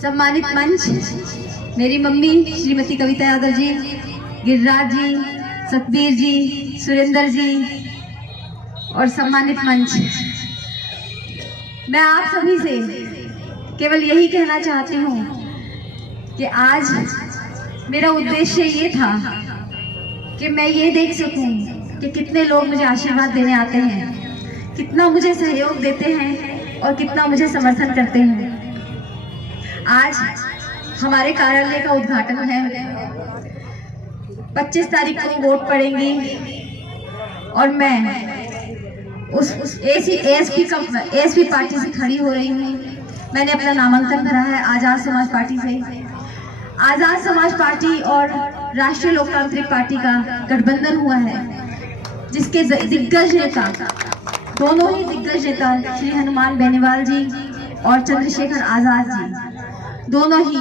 सम्मानित मंच, मेरी मम्मी श्रीमती कविता यादव जी, गिरिराज जी, सतबीर जी, सुरेंद्र जी और सम्मानित मंच, मैं आप सभी से केवल यही कहना चाहती हूँ कि आज मेरा उद्देश्य ये था कि मैं ये देख सकूं कि कितने लोग मुझे आशीर्वाद देने आते हैं, कितना मुझे सहयोग देते हैं और कितना मुझे समर्थन करते हैं। आज हमारे कार्यालय का उद्घाटन है, 25 तारीख को वोट पड़ेंगी और मैं उस एएसपी पार्टी से खड़ी हो रही हूँ। मैंने अपना नामांकन भरा है आजाद समाज पार्टी से। आजाद समाज पार्टी और राष्ट्रीय लोकतांत्रिक पार्टी का गठबंधन हुआ है, जिसके दिग्गज नेता, दोनों ही दिग्गज नेता श्री हनुमान बेनीवाल जी और चंद्रशेखर आजाद जी, दोनों ही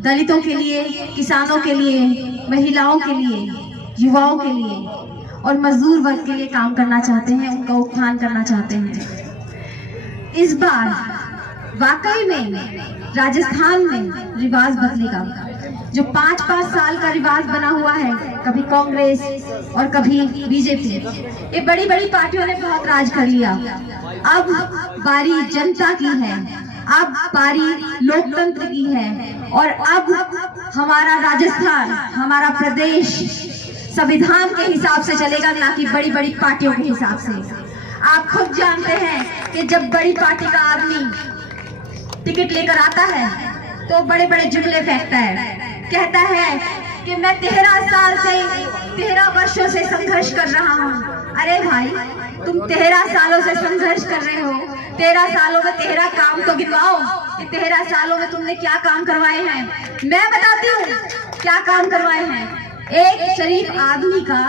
दलितों के लिए, किसानों के लिए, महिलाओं के लिए, युवाओं के लिए और मजदूर वर्ग के लिए काम करना चाहते हैं, उनका उत्थान करना चाहते हैं। इस बार वाकई में राजस्थान में रिवाज बदलेगा। जो 5-5 साल का रिवाज बना हुआ है, कभी कांग्रेस और कभी बीजेपी, ये बड़ी बड़ी पार्टियों ने बहुत राज कर लिया। अब बारी जनता की है, अब बारी लोकतंत्र की है और अब हमारा राजस्थान, हमारा प्रदेश संविधान के हिसाब से चलेगा, ना कि बड़ी बड़ी पार्टियों के हिसाब से। आप खुद जानते हैं कि जब बड़ी पार्टी का आदमी टिकट लेकर आता है तो बड़े बड़े जुमले फेंकता है, कहता है कि मैं 13 वर्षों से संघर्ष कर रहा हूँ। अरे भाई, तुम 13 सालों से संघर्ष कर रहे हो, 13 सालों में 13 काम तो गिनवाओ कि 13 सालों में तुमने क्या काम करवाए हैं। मैं बताती हूँ क्या काम करवाए हैं। एक शरीफ आदमी का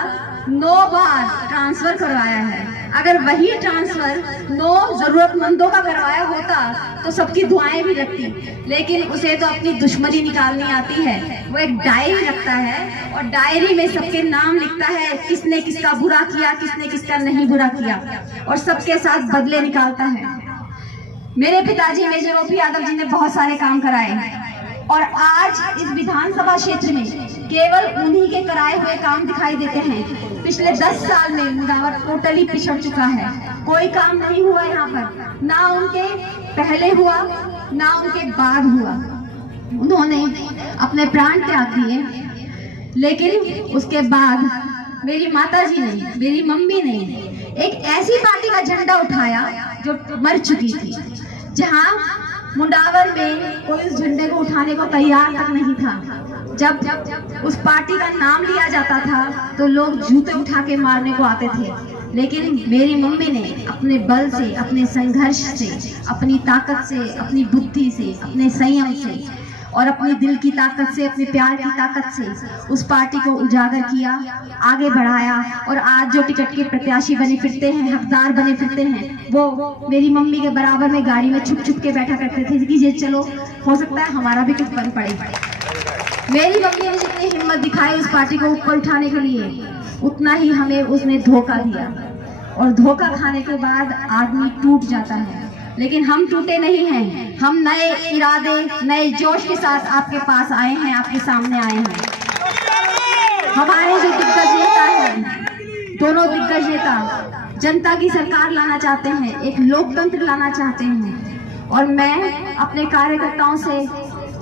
9 बार ट्रांसफर करवाया है। अगर वही ट्रांसफर 9 जरूरतमंदों का करवाया होता तो सबकी दुआएं भी रखती, लेकिन उसे तो अपनी दुश्मनी निकालनी आती है। वो एक डायरी रखता है और डायरी में सबके नाम लिखता है, किसने किसका बुरा किया, किसने किसका नहीं बुरा किया, और सबके साथ बदले निकालता है। मेरे पिताजी मेजर ओपी यादव जी ने बहुत सारे काम कराए और आज इस विधानसभा क्षेत्र में केवल उन्हीं के कराए हुए काम दिखाई देते हैं। पिछले 10 साल में मुंडावर टोटली पिछड़ चुका है, कोई काम नहीं हुआ यहाँ पर, ना उनके पहले हुआ ना उनके बाद हुआ। उन्होंने अपने प्राण त्याग दिए, लेकिन उसके बाद मेरी माताजी ने, मेरी मम्मी ने एक ऐसी पार्टी का झंडा उठाया जो मर चुकी थी, जहाँ मुंडावर में कोई उस झंडे को उठाने को तैयार तक नहीं था। जब उस पार्टी का नाम लिया जाता था तो लोग जूते उठा के मारने को आते थे, लेकिन मेरी मम्मी ने अपने बल से, अपने संघर्ष से, अपनी ताकत से, अपनी बुद्धि से, अपने संयम से और अपने दिल की ताकत से, अपने प्यार की ताकत से उस पार्टी को उजागर किया, आगे बढ़ाया और आज जो टिकट के प्रत्याशी बने फिरते हैं, हकदार बने फिरते हैं, वो मेरी मम्मी के बराबर में गाड़ी में छुप छुप के बैठा करते थे कि ये चलो, हो सकता है हमारा भी कुछ बन पड़े। मेरी मम्मी ने जितनी हिम्मत दिखाई उस पार्टी को ऊपर उठाने के लिए, उतना ही हमें उसने धोखा दिया और धोखा खाने के बाद आदमी टूट जाता है। लेकिन हम टूटे नहीं हैं, हम नए इरादे, नए जोश के साथ आपके पास आए हैं, आपके सामने आए हैं। हमारे जो दिग्गज नेता हैं, दोनों दिग्गज नेता जनता की सरकार लाना चाहते हैं, एक लोकतंत्र लाना चाहते हैं और मैं अपने कार्यकर्ताओं से,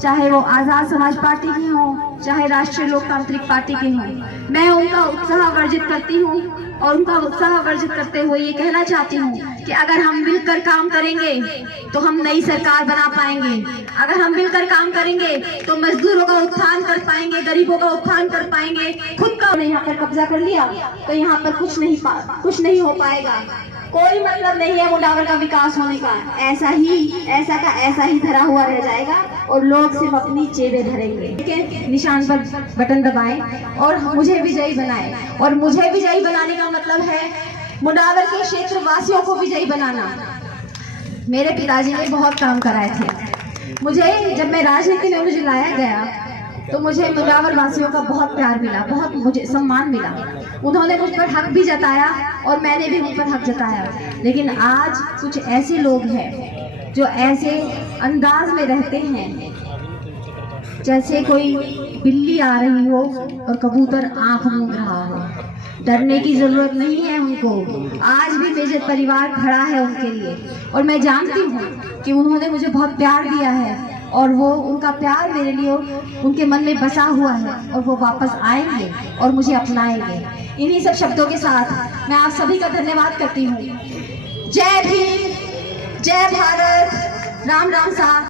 चाहे वो आजाद समाज पार्टी की हो, चाहे राष्ट्रीय लोकतांत्रिक पार्टी के हों, मैं उनका उत्साह वर्जित करती हूँ और उनका उत्साह वर्जित करते हुए ये कहना चाहती हूँ कि अगर हम मिलकर काम करेंगे तो हम नई सरकार बना पाएंगे। अगर हम मिलकर काम करेंगे तो मजदूरों का उत्थान कर पाएंगे, गरीबों का उत्थान कर पाएंगे। खुद का यहाँ पर कब्जा कर लिया तो यहाँ पर कुछ नहीं हो पाएगा। कोई मतलब नहीं है मुंडावर का विकास होने का, ऐसा ही धरा हुआ रह जाएगा और लोग सिर्फ अपनी जेबें भरेंगे। ठीक है, निशान पर बटन दबाएं और मुझे विजयी बनाएं। और मुझे विजयी बनाने का मतलब है मुंडावर के क्षेत्र वासियों को विजयी बनाना। मेरे पिताजी ने बहुत काम कराए थे मुझे, जब मैं राजनीति में मुझे लाया गया तो मुझे मुंडावर वासियों का बहुत प्यार मिला, बहुत मुझे सम्मान मिला। उन्होंने मुझ पर हक भी जताया और मैंने भी उन पर हक जताया। लेकिन आज कुछ ऐसे लोग हैं जो ऐसे अंदाज में रहते हैं जैसे कोई बिल्ली आ रही हो और कबूतर आंख मूंद रहा हो। डरने की जरूरत नहीं है उनको। आज भी मेजर परिवार खड़ा है उनके लिए, और मैं जानती हूँ कि उन्होंने मुझे बहुत प्यार दिया है, और वो उनका प्यार मेरे लिए उनके मन में बसा हुआ है, और वो वापस आएंगे और मुझे अपनाएंगे। इन्हीं सब शब्दों के साथ मैं आप सभी का धन्यवाद करती हूँ। जय भीम, जय भारत, राम राम सा।